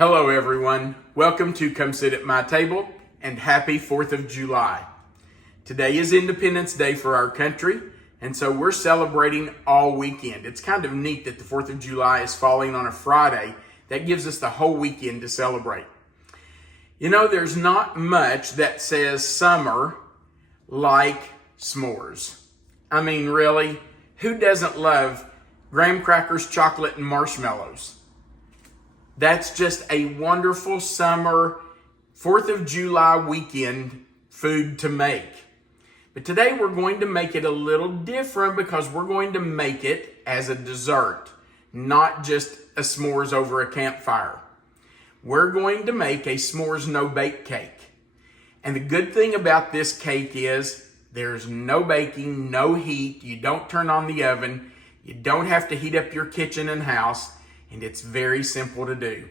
Hello everyone, welcome to Come Sit at My Table and happy 4th of July. Today is Independence Day for our country, and so we're celebrating all weekend. It's kind of neat that the 4th of July is falling on a Friday. That gives us the whole weekend to celebrate. You know, there's not much that says summer like s'mores. I mean, really, who doesn't love graham crackers, chocolate, and marshmallows? That's just a wonderful summer 4th of July weekend food to make. But today we're going to make it a little different because we're going to make it as a dessert, not just a s'mores over a campfire. We're going to make a s'mores no-bake cake. And the good thing about this cake is there's no baking, no heat. You don't turn on the oven. You don't have to heat up your kitchen and house. And it's very simple to do.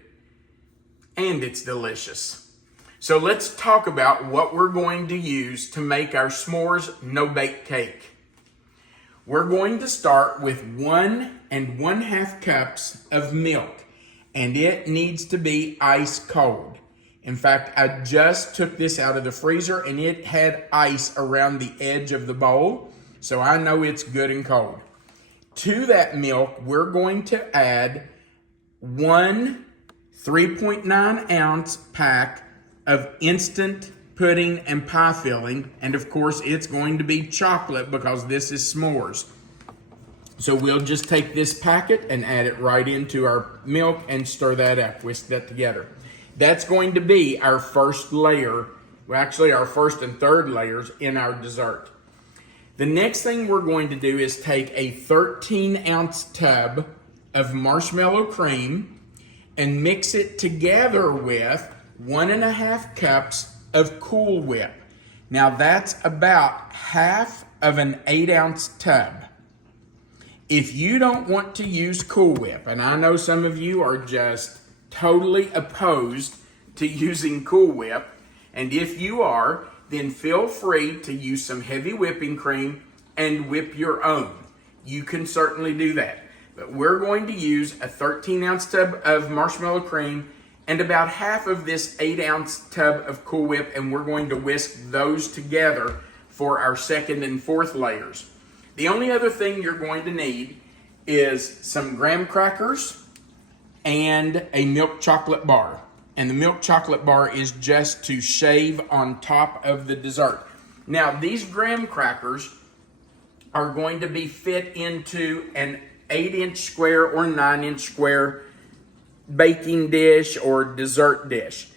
And it's delicious. So let's talk about what we're going to use to make our s'mores no-bake cake. We're going to start with 1 1/2 cups of milk. And it needs to be ice cold. In fact, I just took this out of the freezer and it had ice around the edge of the bowl. So I know it's good and cold. To that milk, we're going to add 1 3.9 ounce pack of instant pudding and pie filling. And of course, it's going to be chocolate because this is s'mores. So we'll just take this packet and add it right into our milk and stir that up, whisk that together. That's going to be our first layer, well, actually our first and third layers in our dessert. The next thing we're going to do is take a 13-ounce tub of marshmallow cream and mix it together with 1 1/2 cups of Cool Whip. Now that's about half of an 8-ounce tub. If you don't want to use Cool Whip, and I know some of you are just totally opposed to using Cool Whip, and if you are, then feel free to use some heavy whipping cream and whip your own. You can certainly do that. But we're going to use a 13-ounce tub of marshmallow cream and about half of this 8-ounce tub of Cool Whip, and we're going to whisk those together for our second and fourth layers. The only other thing you're going to need is some graham crackers and a milk chocolate bar. And the milk chocolate bar is just to shave on top of the dessert. Now, these graham crackers are going to be fit into an 8-inch square or 9-inch square baking dish or dessert dish.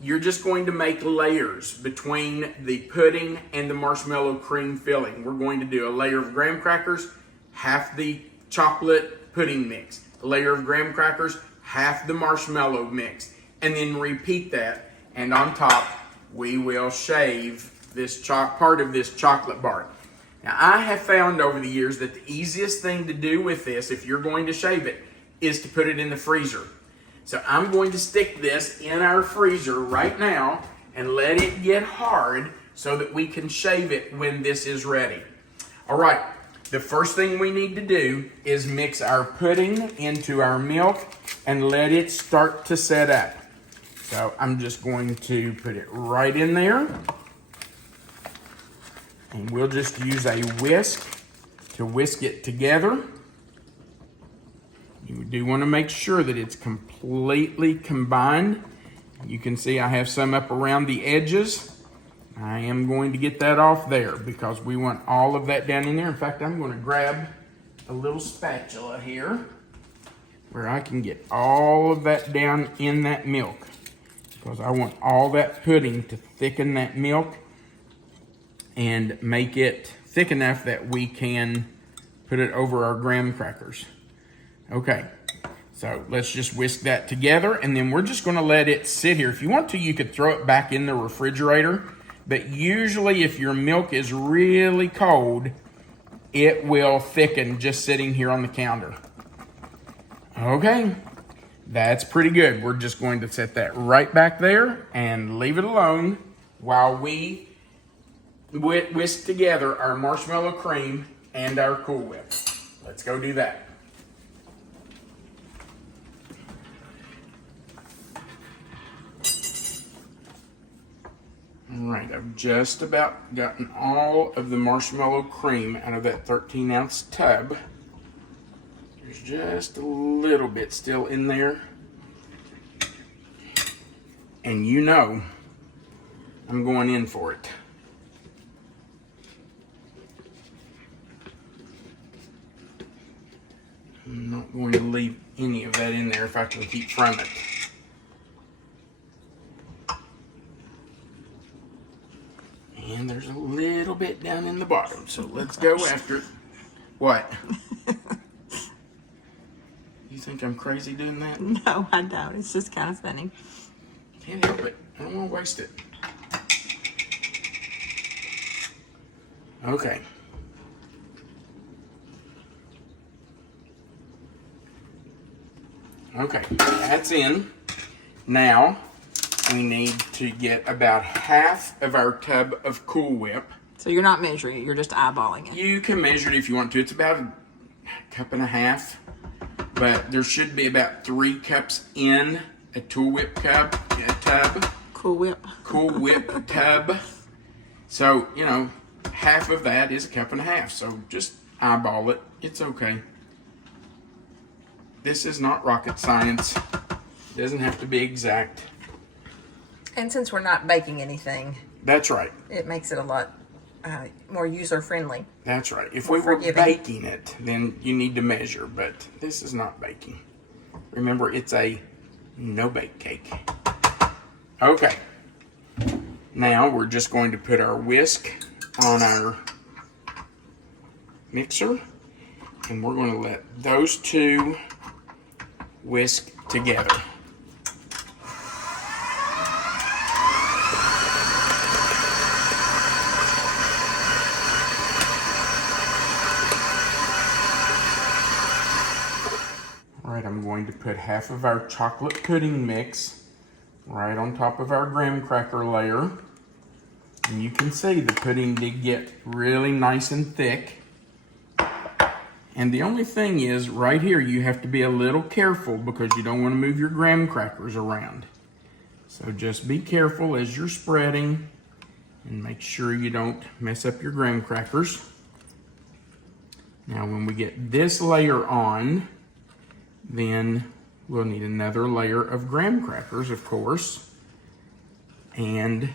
You're just going to make layers between the pudding and the marshmallow cream filling. We're going to do a layer of graham crackers, half the chocolate pudding mix, a layer of graham crackers, half the marshmallow mix, and then repeat that. And on top, we will shave this part of this chocolate bar. Now, I have found over the years that the easiest thing to do with this, if you're going to shave it, is to put it in the freezer. So I'm going to stick this in our freezer right now and let it get hard so that we can shave it when this is ready. All right, the first thing we need to do is mix our pudding into our milk and let it start to set up. So I'm just going to put it right in there. And we'll just use a whisk to whisk it together. You do want to make sure that it's completely combined. You can see I have some up around the edges. I am going to get that off there because we want all of that down in there. In fact, I'm going to grab a little spatula here where I can get all of that down in that milk because I want all that pudding to thicken that milk and make it thick enough that we can put it over our graham crackers. Okay, so let's just whisk that together and then we're just gonna let it sit here. If you want to, you could throw it back in the refrigerator, but usually if your milk is really cold, it will thicken just sitting here on the counter. Okay, that's pretty good. We're just going to set that right back there and leave it alone while we whisk together our marshmallow cream and our Cool Whip. Let's go do that. right, I've just about gotten all of the marshmallow cream out of that 13-ounce tub. There's just a little bit still in there. And you know, I'm going in for it. I'm not going to leave any of that in there if I can keep from it. And there's a little bit down in the bottom, so let's go after it. What? You think I'm crazy doing that? No, I don't. It's just kind of funny. Can't help it. I don't want to waste it. Okay. Okay, that's in. Now, we need to get about half of our tub of Cool Whip. So you're not measuring it, you're just eyeballing it. You can measure it if you want to. It's about a cup and a half, but there should be about 3 cups in a Cool Whip tub. Cool Whip. Cool Whip tub. So, you know, half of that is a cup and a half. So just eyeball it. It's okay. This is not rocket science. It doesn't have to be exact. And since we're not baking anything, That's right. it makes it a lot more user-friendly. That's right. If we were baking it, then you need to measure, but this is not baking. Remember, it's a no-bake cake. Okay. Now we're just going to put our whisk on our mixer, and we're going to let those two whisk together. All right, I'm going to put half of our chocolate pudding mix right on top of our graham cracker layer. And you can see the pudding did get really nice and thick. And the only thing is, right here, you have to be a little careful because you don't want to move your graham crackers around. So just be careful as you're spreading and make sure you don't mess up your graham crackers. Now, when we get this layer on, then we'll need another layer of graham crackers, of course. And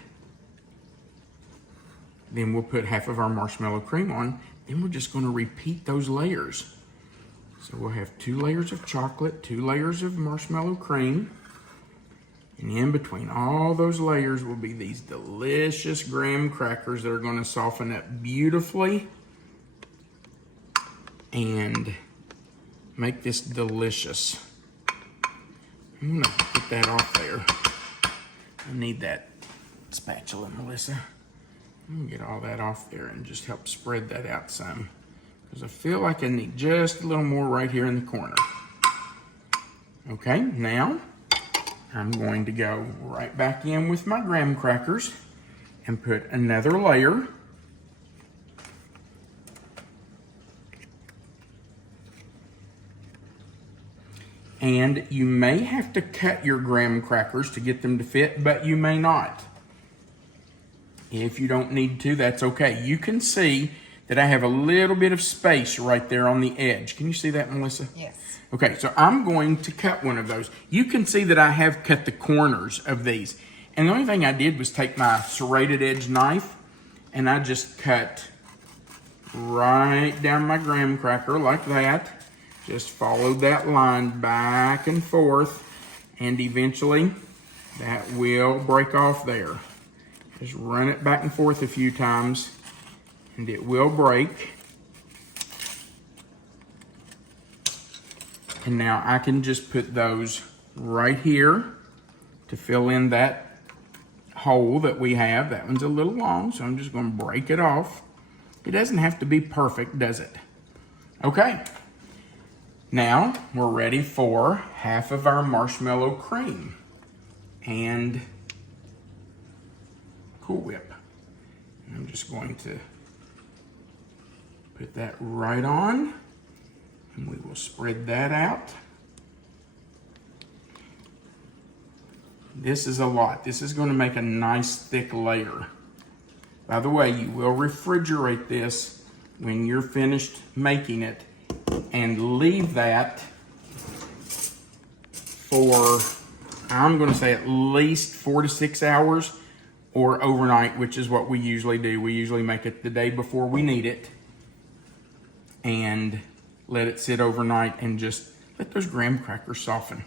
then we'll put half of our marshmallow cream on. Then we're just going to repeat those layers. So we'll have 2 layers of chocolate, 2 layers of marshmallow cream. And in between all those layers will be these delicious graham crackers that are going to soften up beautifully and make this delicious. I'm going to get that off there. I need that spatula, Melissa. I'm going to get all that off there and just help spread that out some, because I feel like I need just a little more right here in the corner. Okay, now I'm going to go right back in with my graham crackers and put another layer. And you may have to cut your graham crackers to get them to fit, but you may not. If you don't need to, that's okay. You can see that I have a little bit of space right there on the edge. Can you see that, Melissa? Yes. Okay, so I'm going to cut one of those. You can see that I have cut the corners of these. And the only thing I did was take my serrated edge knife and I just cut right down my graham cracker like that. Just followed that line back and forth, and eventually that will break off there. Just run it back and forth a few times and it will break. And now I can just put those right here to fill in that hole that we have. That one's a little long, so I'm just going to break it off. It doesn't have to be perfect, does it? Okay. Now we're ready for half of our marshmallow cream and Cool Whip. And I'm just going to put that right on, and we will spread that out. This is a lot. This is going to make a nice thick layer By the way, you will refrigerate this when you're finished making it and leave that for, I'm going to say at least 4 to 6 hours or overnight, which is what we usually do. We usually make it the day before we need it and let it sit overnight and just let those graham crackers soften.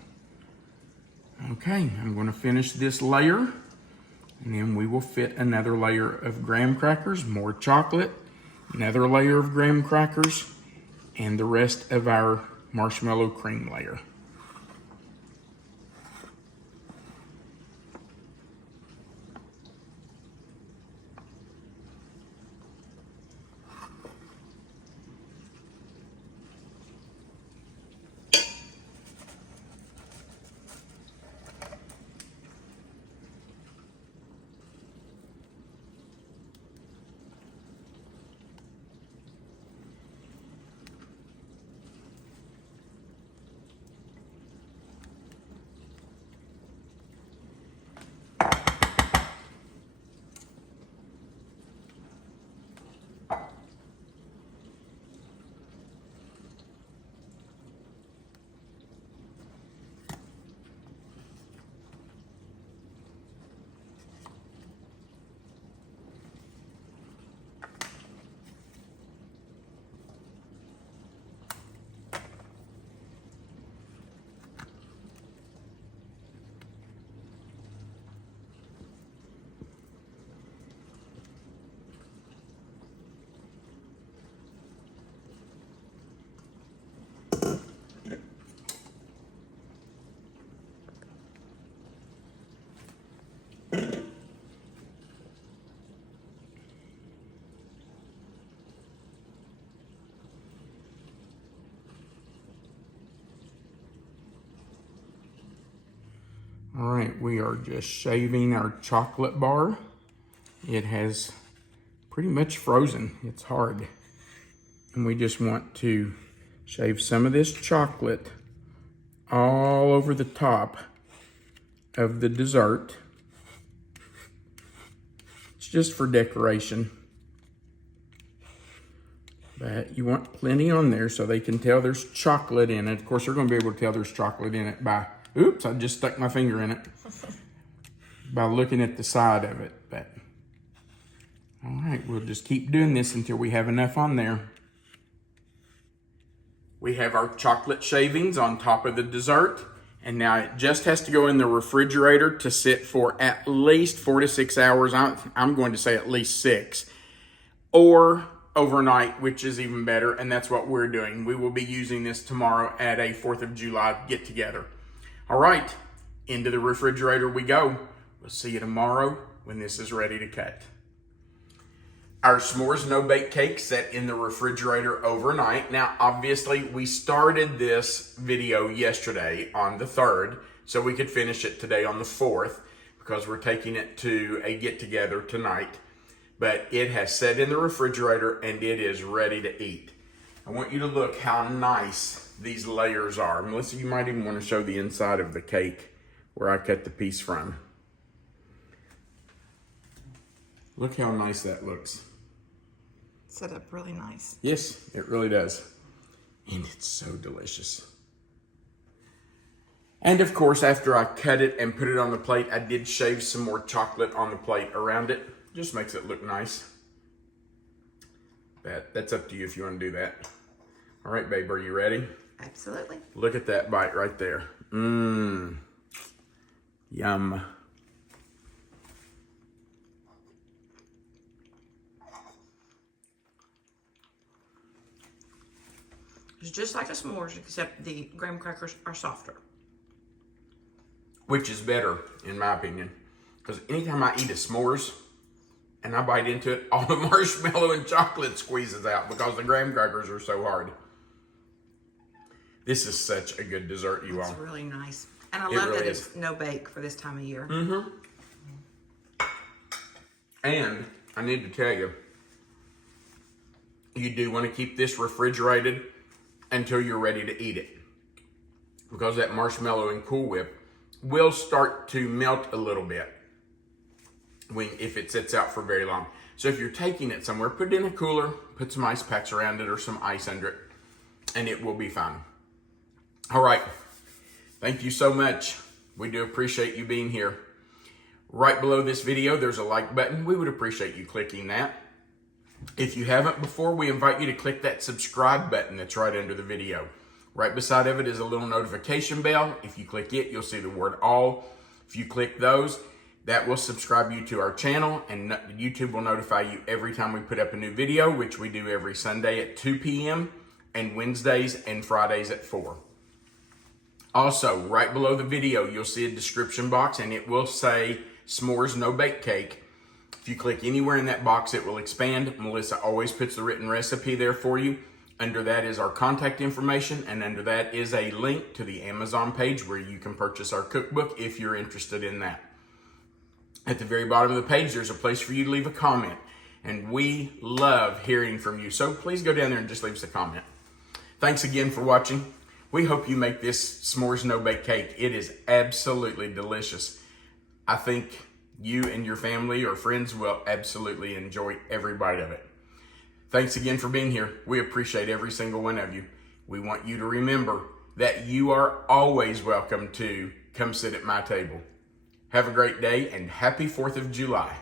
Okay, I'm going to finish this layer and then we will fit another layer of graham crackers, more chocolate, another layer of graham crackers, and the rest of our marshmallow cream layer. All right, we are just shaving our chocolate bar. It has pretty much frozen. It's hard. And we just want to shave some of this chocolate all over the top of the dessert. It's just for decoration. But you want plenty on there so they can tell there's chocolate in it. Of course, they're going to be able to tell there's chocolate in it by, oops, I just stuck my finger in it, by looking at the side of it. But all right, we'll just keep doing this until we have enough on there. We have our chocolate shavings on top of the dessert, and now it just has to go in the refrigerator to sit for at least 4 to 6 hours. I'm going to say at least 6, or overnight, which is even better, and that's what we're doing. We will be using this tomorrow at a 4th of July get-together. All right, into the refrigerator we go. We'll see you tomorrow when this is ready to cut. Our s'mores no-bake cake set in the refrigerator overnight. Now, obviously, we started this video yesterday on the 3rd, so we could finish it today on the 4th, because we're taking it to a get-together tonight. But it has set in the refrigerator and it is ready to eat. I want you to look how nice these layers are. Melissa, you might even want to show the inside of the cake where I cut the piece from. Look how nice that looks. Set up really nice. Yes, it really does. And it's so delicious. And of course, after I cut it and put it on the plate, I did shave some more chocolate on the plate around it. Just makes it look nice. But that's up to you if you want to do that. All right, babe, are you ready? Absolutely. Look at that bite right there. Mmm. Yum. It's just like a s'mores, except the graham crackers are softer. Which is better, in my opinion. Because anytime I eat a s'mores and I bite into it, all the marshmallow and chocolate squeezes out because the graham crackers are so hard. This is such a good dessert, you all. It's really nice. And I love that it's no bake for this time of year. Mm-hmm. And I need to tell you, you do want to keep this refrigerated until you're ready to eat it, because that marshmallow and Cool Whip will start to melt a little bit if it sits out for very long. So if you're taking it somewhere, put it in a cooler, put some ice packs around it or some ice under it, and it will be fine. All right. Thank you so much. We do appreciate you being here. Right below this video, there's a like button. We would appreciate you clicking that. If you haven't before, we invite you to click that subscribe button that's right under the video. Right beside of it is a little notification bell. If you click it, you'll see the word all. If you click those, that will subscribe you to our channel, and YouTube will notify you every time we put up a new video, which we do every Sunday at 2 p.m. and Wednesdays and Fridays at 4. Also, right below the video, you'll see a description box, and it will say S'mores No Bake Cake. If you click anywhere in that box, it will expand. Melissa always puts the written recipe there for you. Under that is our contact information, and under that is a link to the Amazon page where you can purchase our cookbook if you're interested in that. At the very bottom of the page, there's a place for you to leave a comment, and we love hearing from you. So please go down there and just leave us a comment. Thanks again for watching. We hope you make this S'mores No Bake Cake. It is absolutely delicious. I think you and your family or friends will absolutely enjoy every bite of it. Thanks again for being here. We appreciate every single one of you. We want you to remember that you are always welcome to come sit at my table. Have a great day and happy 4th of July.